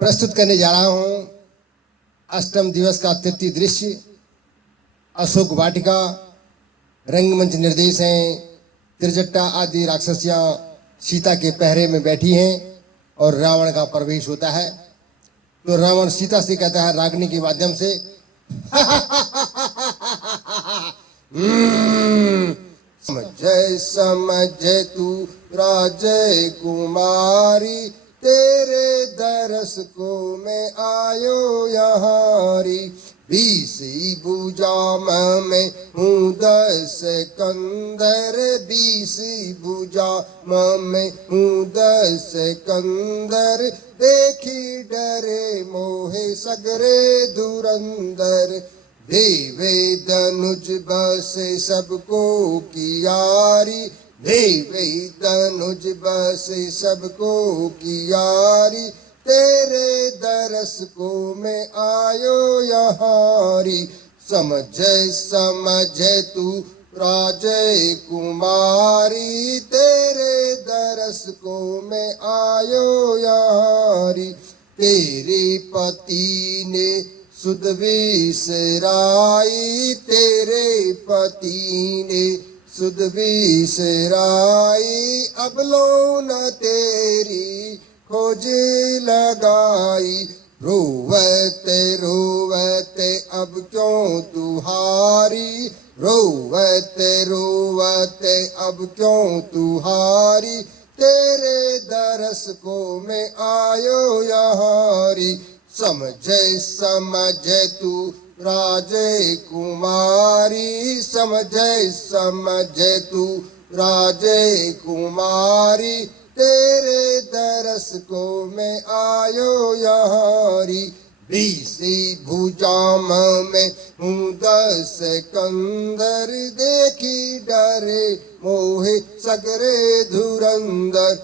प्रस्तुत करने जा रहा हूं अष्टम दिवस का तृतीय दृश्य अशोक वाटिका। रंगमंच निर्देश हैं त्रिजट्टा आदि राक्षसियां सीता के पहरे में बैठी हैं और रावण का प्रवेश होता है। तो रावण सीता से कहता है रागनी के माध्यम से समझ तू राजय कुमारी, तेरे दरस को मैं आयो यहारी। 20 भुजा में हूँ 10 कंदर, 20 भुजा में हूँ 10 कंदर। देखी डरे मोहे सगरे धुरंदर, देवे धनुज बसे सबको कियारी। देवे धनुज बसे सबको कियारी, तेरे दरस को मैं आयो यहारी। समझ तू राजय कुमारी, तेरे दरस को मैं आयो यहारी। तेरे पति ने सुध विसराई, तेरे पति ने सुध विसराई। अब लो न तेरी खोज लगाई, रोवते रोवते अब क्यों तुहारी। रोवते रोवते अब क्यों तुहारी, तेरे दरस को मैं आयो यहारी। समझ तू राजय कुमारी, समझ तू राजय कुमारी, तेरे दरस को मैं आयो यहारी। 20 भुजा में हूँ 10 कंदर, देखी डरे मोहे सगरे धुरंदर।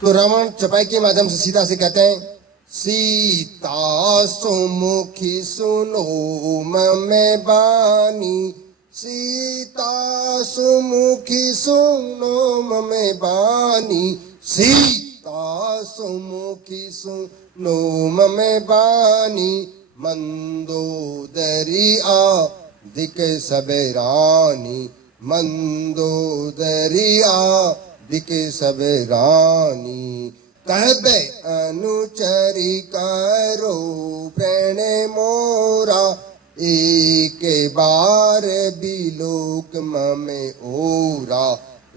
तो रावण चपाई के माध्यम से सीता से कहते हैं सीता सुमुखी सुनो मैं बानी। सीता सुमुखी सुनो मैं बानी, सीता सुमुखी सुनो मैं बानी। मंदोदरी दिक सबे रानी, मंदोदरी दिक सबे रानी। कहबे अनुचरी करो प्रण मोरा, एक बार बिलोक में ओरा।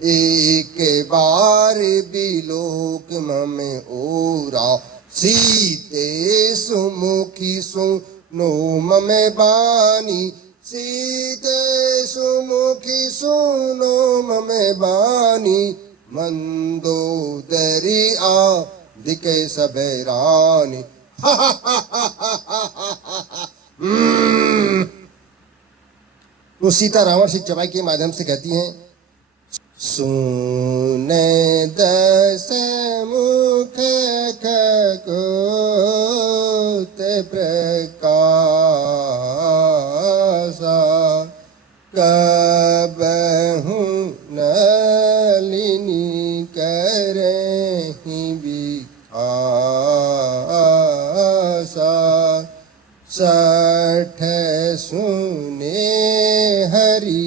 एक बार बिलोक में ओरा, सीते सुमुखी सुनो में बानी। सीते सुमुखी सुनो में बानी, मंदोदरी दिके सबे रानी। तो सीता रावण से चपाई के माध्यम से कहती हैं सुने 10 मुख खगोत प्रकाशा। कबहु नलिनी करहि बिखासा। 60 सुने हरि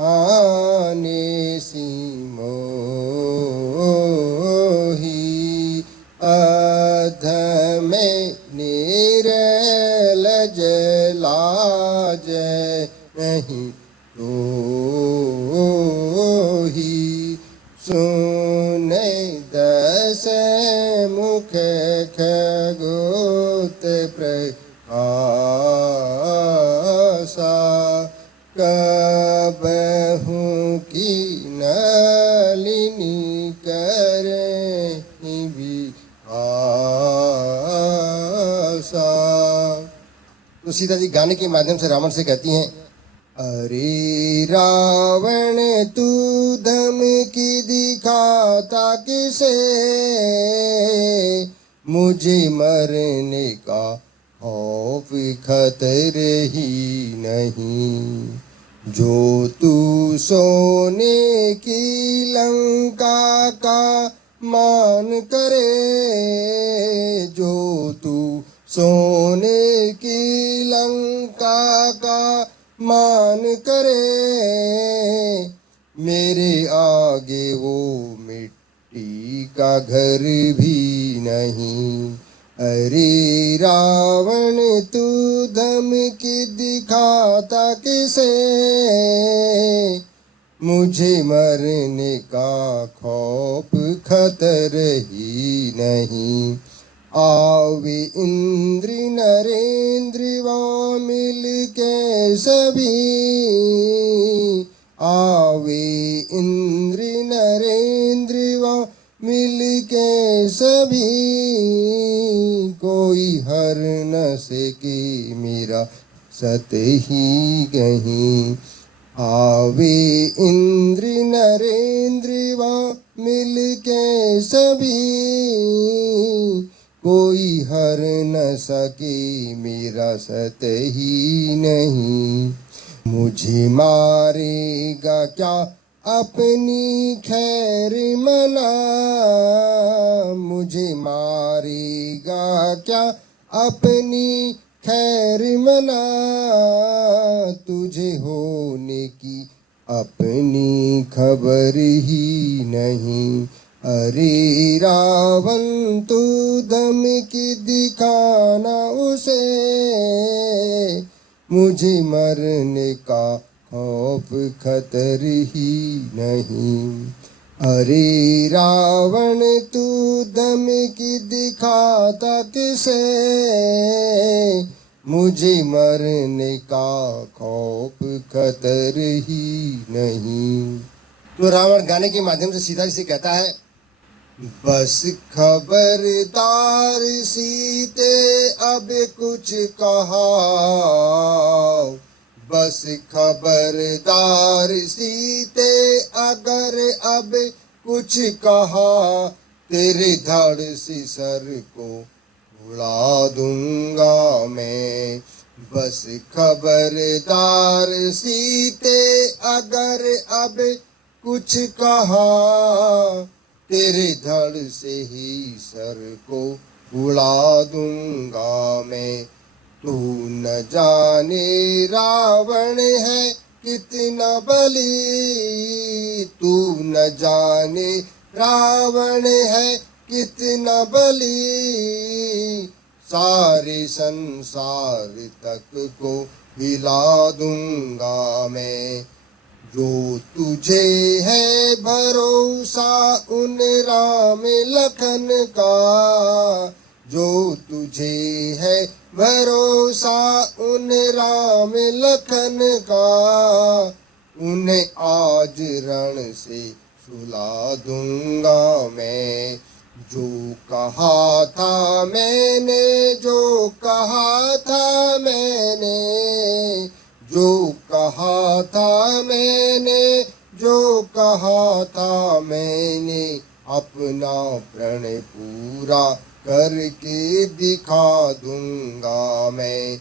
आने सिमोही। अधमे निरलज लाज नहीं तोही। सुने 10 मुख खगोत प्रकाशा। कबहु की नलिनी करहि बिखासा। तो सीता जी गाने के माध्यम से रावण से कहती हैं अरे रावण तू धमकी दिखाता किसे, मुझे मरने का खौफ खतरे ही नहीं। जो तू सोने की लंका का मान करे, जो तू सोने की लंका का मान करे, मेरे आगे वो मिट्टी का घर भी नहीं। अरे रावण तू धमकी दिखाता किसे, मुझे मरने का खौफ खतर ही नहीं। आवे इंद्र नरेंद्र वा मिल के सभी, आवे इंद्र नरेंद्र वा मिल के सभी, कोई हर न सके मेरा सत ही कहीं। आवे इंद्र नरेंद्र वा मिल के सभी, कोई हर न सके मेरा सत ही नहीं। मुझे मारेगा क्या अपनी खैर मना, मुझे मारेगा क्या अपनी खैर मना, तुझे होने की अपनी खबर ही नहीं। अरे रावण तू धमकी दिखाना उसे, मुझे मरने का खौफ खतर ही नहीं। अरे रावण तू धमकी दिखाता किसे, मुझे मरने का खौफ खतर ही नहीं। तो रावण गाने के माध्यम से सीता जी से कहता है, बस खबरदार सीते अब कुछ कहा, बस खबरदार सीते अगर अब कुछ कहा, तेरे धड़ से सर को उड़ा दूंगा मैं। बस खबरदार सीते अगर अब कुछ कहा, तेरे धड़ से ही सर को उड़ा दूंगा मैं। तू न जाने रावण है कितना बली, तू न जाने रावण है कितना बली, सारे संसार तक को हिला दूंगा मैं। जो तुझे है भरोसा उन राम लखन का, जो तुझे है भरोसा उन राम लखन का, उन्हें आज रण से सुला दूंगा मैं। जो कहा था मैंने, जो कहा था मैंने, जो कहा था मैंने, जो कहा था मैंने, अपना प्रण पूरा करके दिखा दूंगा मैं।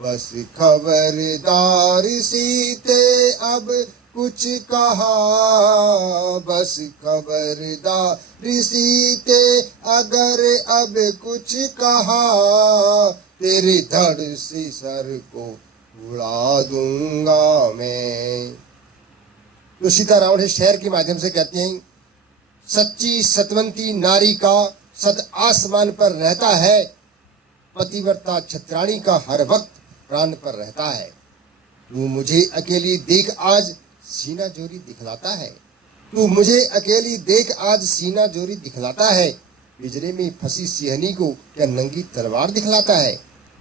बस खबरदार सीते अब कुछ कहा, बस खबरदार सीते अगर अब कुछ कहा, तेरे धड़ से सर को उड़ा दूंगा मैं। तो सीता रावण इस शहर के माध्यम से कहते हैं, सच्ची सतवंती नारी का सद आसमान पर रहता है, पतिव्रता छत्राणी का हर वक्त प्राण पर रहता है। तू मुझे अकेली देख आज सीना जोरी दिखलाता है, तू मुझे अकेली देख आज सीना जोरी दिखलाता है, पिंजरे में फंसी सिंहनी को क्या नंगी तलवार दिखलाता है।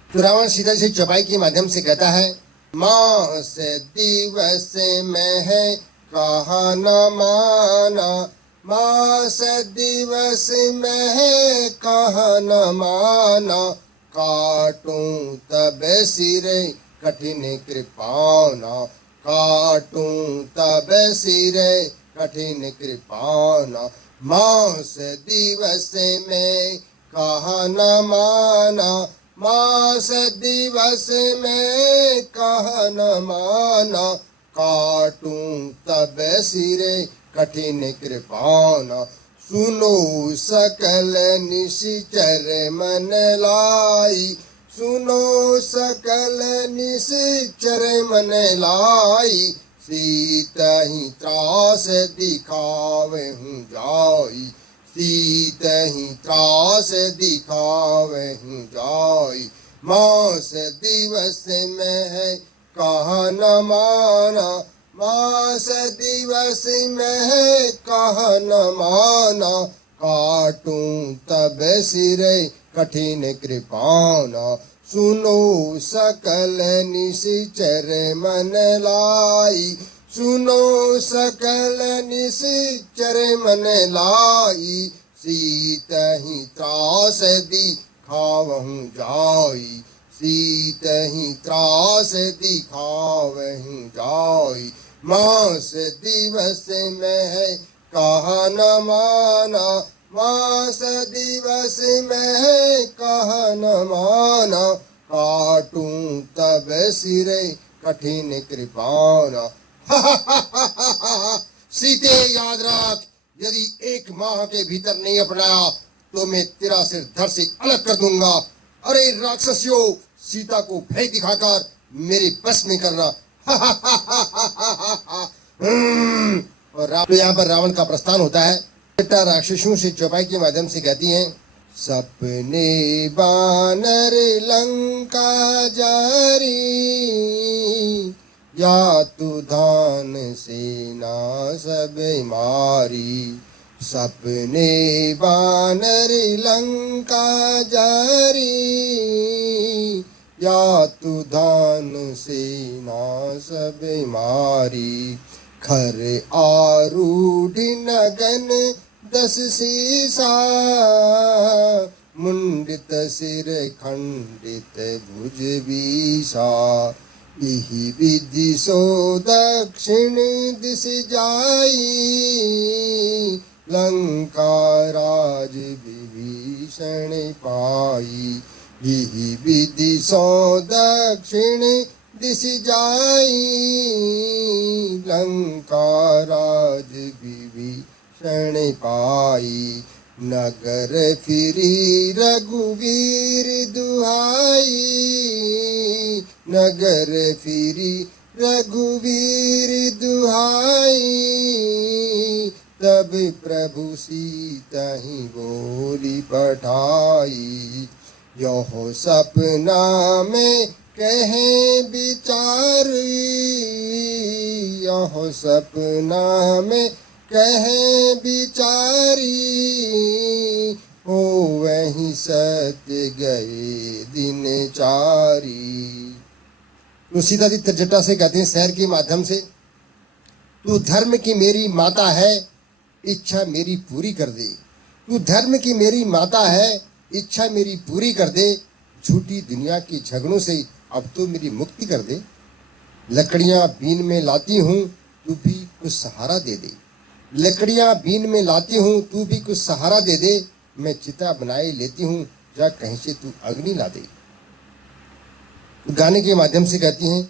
तो रावण सीता से चौपाई के माध्यम से कहता है, माँ से दिवस में है कहा न माना, माँ से दिवस में है कहा न माना, काटूं तब सिरे कठिन कृपाना, काटूं तब सिरे कठिन कृपाना, मास दिवस में कहा न माना, मास दिवस में कहा न माना, काटूं तब सिरे कठिन कृपाना। सुनो सकल निश्चर मन लाई, सुनो सकल निश्चर मन लाई। सीता ही त्रास दिखावे हूँ जाई, सीता ही त्रास दिखावे हूँ जाई। मास दिवस में है कहा न माना, मास दिवस में है कहा न माना। काटूं तब सिरे कठिन कृपाना। सुनो सकल निश्चर मन लाई, सुनो सकल निश्चर मन लाई। सीत ही त्रास दिखावहूँ जाई, सीत ही त्रास दिखावहूँ जाई। मास दिवस में है कहा न माना, मास दिवस में है कहा न माना। काटूं तब सिरे कठिन कृपाना। सीते याद रख, यदि 1 माह के भीतर नहीं अपनाया तो मैं तेरा सिर धड़ से अलग कर दूंगा। अरे राक्षसियों, सीता को भय दिखाकर मेरे बस में करना। और तो यहाँ पर रावण का प्रस्थान होता है। बेटा राक्षसों से चौपाई के माध्यम से कहती हैं, सपने बानर लंका जारी, या तू धान सेना सब मारी। सपने बानर लंका जारी, या तू धान सेना सब मारी। खर आरूढ़ नगन 10 सीसा, मुंडित सिर खंडित भुज बीसा। इहि विधि सो दक्षिण दिश जाई, लंका राज विभीषण पाई। इहि विधि सो दक्षिण दिश जाई, लंका राज विभीषण पाई। नगर फिरी रघुवीर दुहाई, नगर फिरी रघुवीर दुहाई। तब प्रभु सीता ही बोली पठाई, यहो सपना में कहे विचारी, यहो सपना में कहे विचारी। हो वही सत्य गए दिन चारी। तो सीता जी त्रिजटा से कहते हैं शहर के माध्यम से, तू धर्म की मेरी माता है, इच्छा मेरी पूरी कर दे। तू धर्म की मेरी माता है, इच्छा मेरी पूरी कर दे। झूठी दुनिया के झगड़ों से अब तो मेरी मुक्ति कर दे। लकड़ियां बीन में लाती हूँ, तू भी कुछ सहारा दे दे। लकड़ियां बीन में लाती हूँ, तू भी कुछ सहारा दे दे। मैं चिता बनाए लेती हूँ, जा कहीं से तू अग्नि ला दे। गाने के माध्यम से कहती हैं,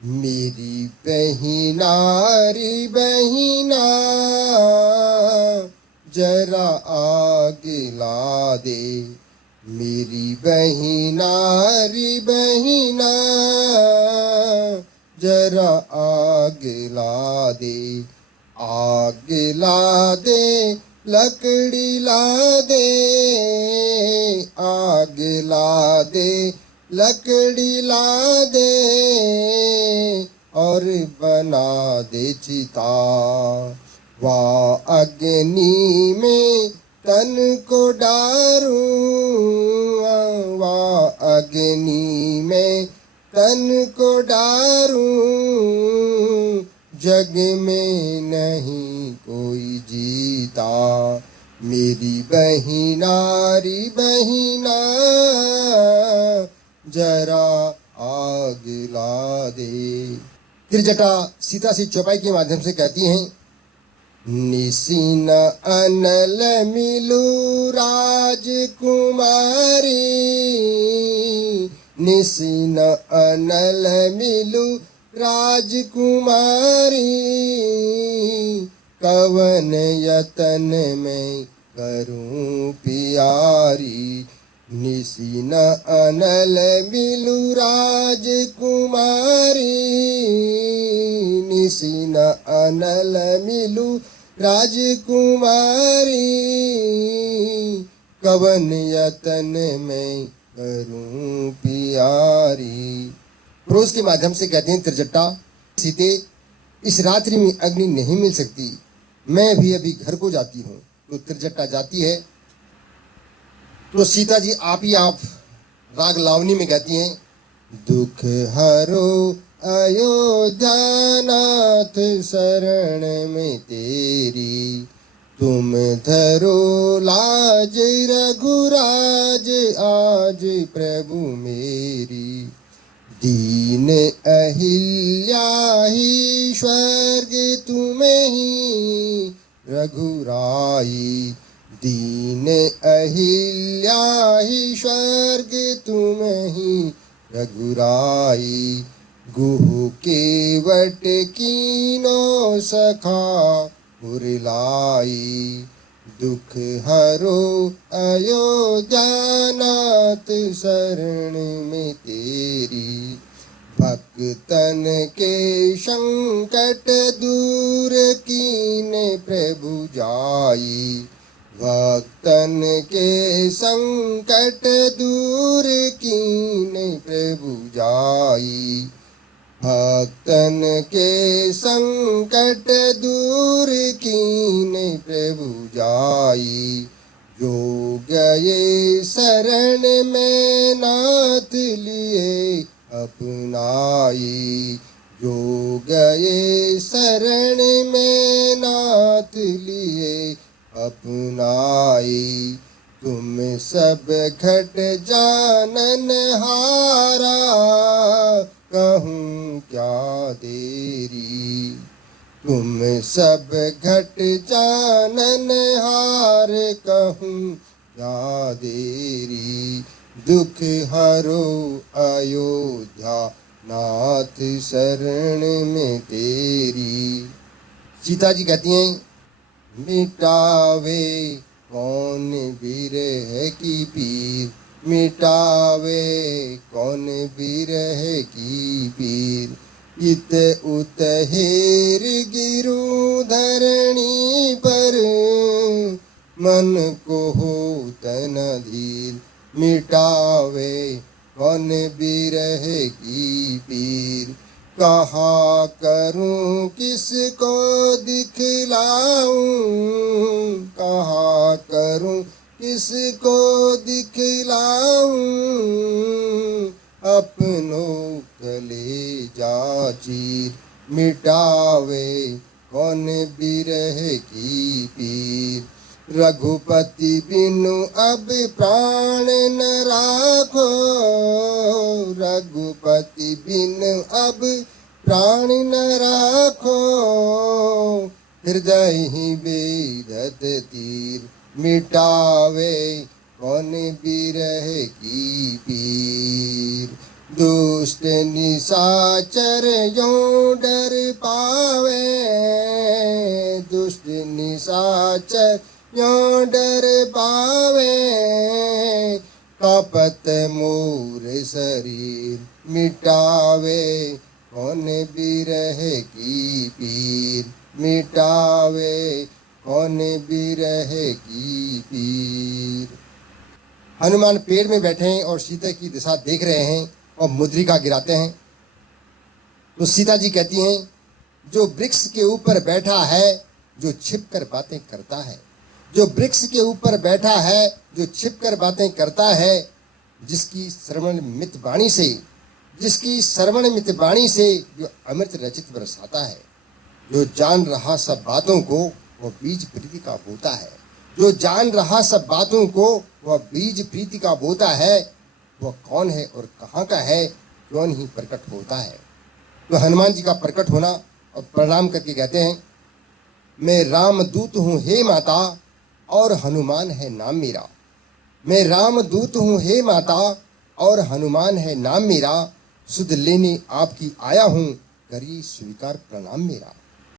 मेरी बहिना रे बहिना, जरा आग ला दे। मेरी बहिना रे बहिना, जरा आग ला दे। आग ला दे, लकड़ी ला दे, आग ला दे, लकड़ी ला दे। और बना दे चिता, वाह अग्नि में तन को डारूं, वाह अग्नि में तन को डारूं। जग में नहीं कोई जीता, मेरी बहिना री बहिना, जरा आग ला दे। त्रिजटा सीता से चौपाई के माध्यम से कहती हैं, निसिन अनल मिलू राजकुमारी, निसिन अनल मिलू राजकुमारी, कवन यतन में करूं प्यारी, निसी न अनल मिलू राजकुमारी, निसी न अनल मिलू राजकुमारी, कवन यतन में करूं प्यारी। प्रोज के माध्यम से कहते हैं त्रिजटा, सीते इस रात्रि में अग्नि नहीं मिल सकती, मैं भी अभी घर को जाती हूँ। तो त्रिजटा जाती है तो सीता जी आप ही आप राग लावनी में कहती हैं, दुख हरो अयोध्या नाथ शरण में तेरी, तुम धरो लाज रघुराज आज प्रभु मेरी, दीन अहिल्या ही स्वर्ग तुम्हें ही रघुराई, दीन अहिल्या ही स्वर्ग तुम्हें ही रघुराई, गुहु केवट कीनो सखा मुरलाई, दुख हरो अयोध्या नाथ शरण में तेरी, भक्तन के संकट दूर कीने प्रभु जाई, भक्तन के संकट दूर कीने प्रभु जाई, भक्तन के संकट दूर कीने प्रभु जाई, जो गए शरण में नाथ लिए अपनाई, जो गए शरण में नाथ लिए अपनाई, तुम सब घट जानन हारा, कहूँ क्या देरी, तुम सब घट जानन हार, कहूँ क्या देरी, दुख हरो अयोध्या नाथ शरण में तेरी। सीता जी कहती हैं, मिटावे कौन विरह की पीर, मिटावे कौन विरह की पीर, इत उत हेर गिरु धरणी पर, मन को हो तन धीर, मिटावे कौन विरह की पीर, कहा करूं किसको दिखलाऊं, कहा करूं किसको दिखलाऊं, अपनों कलेजा चीर, मिटावे कौन विरह की पीर, रघुपति बिनु अब प्राण न राखो, रघुपति बिनु अब प्राण न राखो, हृदय ही बेधत तीर, मिटावे कौन विरह की पीर, दुष्ट निशाचर यों डर पावे, दुष्ट निशाचर यों डर पावे, कपत मोर शरीर, मिटावे कौन विरह की पीर, मिटावे कौन विरह की पीर। हनुमान पेड़ में बैठे हैं और सीता की दिशा देख रहे हैं और मुद्रिका गिराते हैं। तो सीता जी कहती हैं, जो वृक्ष के ऊपर बैठा है, जो छिपकर बातें करता है, जो वृक्ष के ऊपर बैठा है, जो छिपकर बातें करता है, जिसकी श्रवण मित वाणी से, जिसकी श्रवण मित वाणी से जो अमृत रचित बरसाता है, जो जान रहा सब बातों को वह बीज प्रीति का बोता है, जो जान रहा सब बातों को वह बीज प्रीति का बोता है, वह कौन है और कहाँ का है, कौन ही प्रकट होता है। तो हनुमान जी का प्रकट होना और प्रणाम करके कहते हैं, मैं रामदूत हूँ हे माता और हनुमान है नाम मेरा, मैं रामदूत हूँ हे माता और हनुमान है नाम मेरा, सुध लेने आपकी आया हूँ, करी स्वीकार प्रणाम मेरा।